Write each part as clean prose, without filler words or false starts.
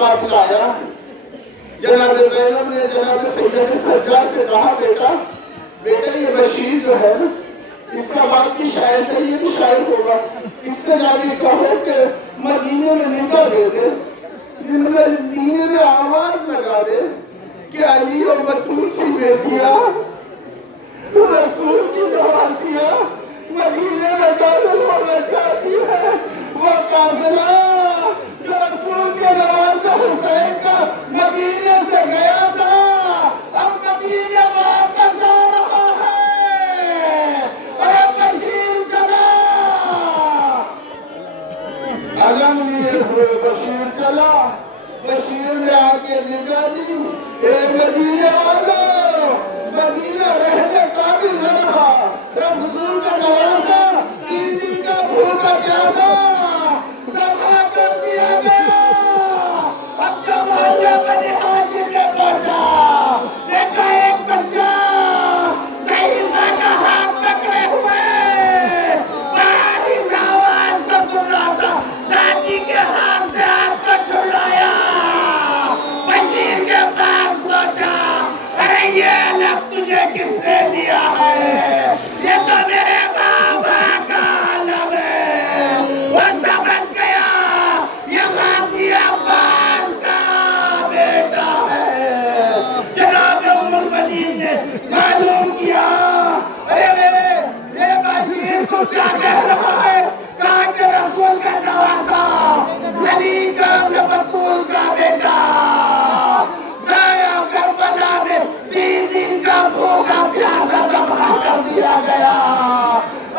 काफिला आया। जनाब ज़ैनब ने जनाब सैयद सज्जाद से कहा, बेटा ये बशीर जो है ना, इसका बाप की शायर है, ये भी शायर होगा, इससे जाके कहो कि मदीने में निकाह दे दे, मदीने में आवाज लगा दे कि अली और बतूल की बेटियां रसूल की नवासियां मदीने में दाखिल होना चाहती है। वो काफिला जो रसूल के नवासे हुसैन का मदीने से गया था, अब मदीने वापस आ रहा है। अरे बशीर चला, आलम लिए हुए बशीर चला। बशीर ने आके निगाह दी, ए मदीने वालों, मदीना रहने काबिल न रहा। रसूल का नवासा 3 दिन का भूखा प्यासा सफा कर दिया गया। अब जब मोहल्ला बनी हाशिम ने पहुंचा, देखा एक बच्चा सईदा का हाथ पकड़े हुए बारिश आवाज को सुन रहा था। दादी के हाथ से हाथ को छुड़ाया, बशीर के पास पहुंचा। अरे ये अलग तुझे किसने दिया है? ये तो मेरे बाबा का अलग है। वो समझ गया ये गाजी अब्बास का बेटा है। जनाब उम्मुल बनीन ने मालूम किया, अरे ये बशीर को क्या कह रहा है? कहा कि रसूल का नवासा, अली का बतूल का बेटा करबला में 3 दिन का भूखा प्यासा दबा कर दिया गया।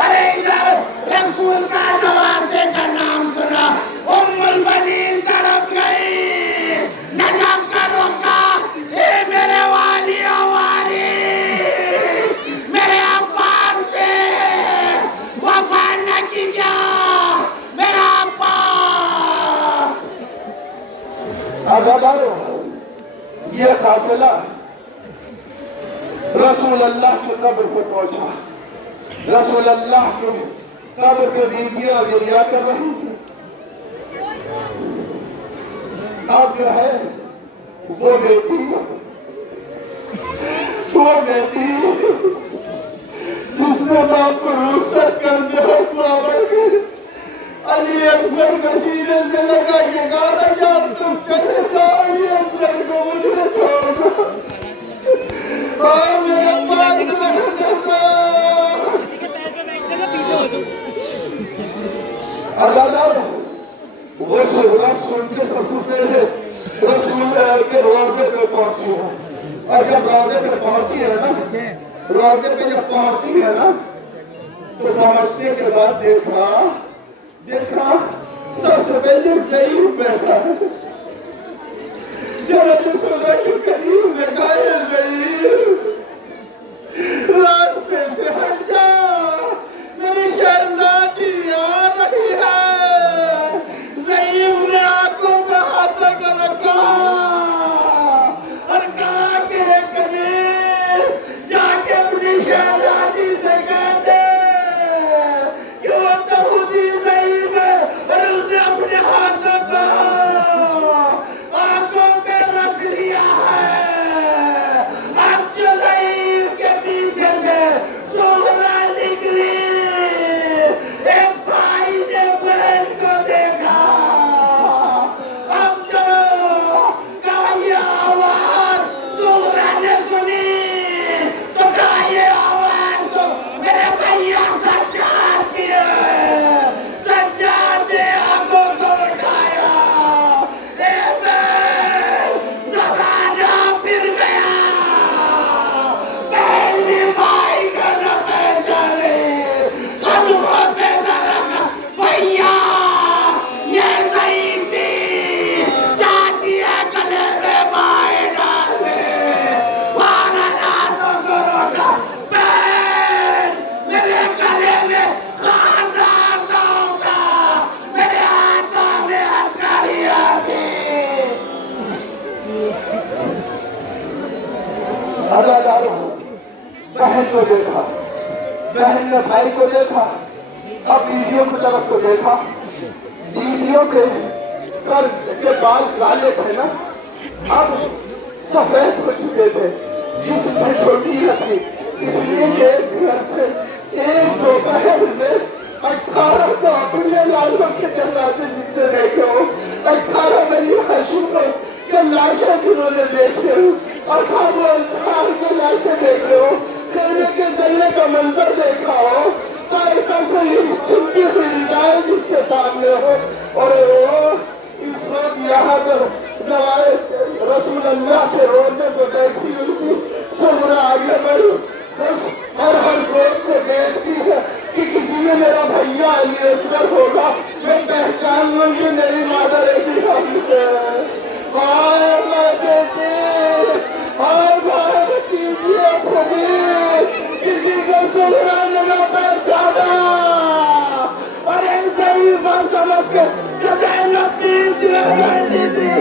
अरे इधर रसूल का नवासे का नाम सुना, उम्मुल बनीन तड़प गई। नजफ का रोका, ए मेरे वालिया वारी, मेरे अब्बास से वफा न की जा, मेरा अब्बास। ये काफिला रसूल अल्लाह की कब्र पे पहुंचा। रसूल अल्लाह की कब्र पे बीबियां गिरिया कर रही थी। अब जो है वो बेटी जिसने बाप को रुखसत कर दिया, अली असगर मसीने से लगा के गाना, जब तुम चले जाओ अली असगर को मुझे छोड़ दो, मेरे पास अल्लाह वो सुन के सबसे पहले रसूल के रोज़े पे पहुंची है। और जब रोज़े पे पहुंची है ना, रोज़े पे जब पहुंची है ना, तो पहुंचने के बाद देखा सबसे पहले ज़ईफ बैठा है। जब सुना कि करीब में गाया ज़ईफ, रास्ते से हट जा, मेरी शहजादी आ रही है। ज़ईफ ने आंखों पे हाथ रखा और कहा कि करीब जाके अपनी शहजादी से कह दे कि वो तहूदी ज़ईफ है, और उसने अपने हाथों को आंखों पे रख लिया है। अब जो ज़ईफ के पीछे से सोहरा निकली, एक भाई ने बहन को देखा। अब जो ये आवाज सोहरा ने सुनी तो कहा ये आवाज तो मेरे भैया सज्जाद की है। सज्जाद ने आंखों को उठाया, ज़माना फिर गया, पहली भाई का न पहचाने, कदमों पे रखा भैया, ये ज़ईफ़ी चाहती है गले में माए डाले, मारा हाथों को रोका, बहन मेरे गले में खानदार का होता, मेरे हाथों में हथकड़ियाँ थी। बहन को देखा, बहन ने भाई को देखा, अब बीवियों की तरफ को देखा, बीवियों के सर जिसके बाल काले थे ना अब सफेद हो चुके थे, जिससे छोटी रखी, इसलिए एक घर से एक दोपहर में 18 तो अपने लालों के चलाते जिससे देखे हो, 18 मेरी हंसू को के लाशें जिन्होंने देखे हो, और हम वो इंसान की लाशें देखे हो, तेरे के गले का मंजर देखा हो, तो ऐसा से छुट्टी हुई जाए जिसके सामने हो। और वो इस वक्त यहाँ पर नवाए रसूल अल्लाह के रोज़े को देखती हुई सुबह आगे बढ़ी और हर रोज को देखती है कि किसी ने मेरा भैया अलीअसगर होगा, मैं पहचान लूंगी मेरी मादर ऐसी है। हाय मैं बेटी, हाय भाई कीजिए किसी को सुनना मेरा पहचाना, और ऐसे ही बात समझ के प्लीज कर लीजिए।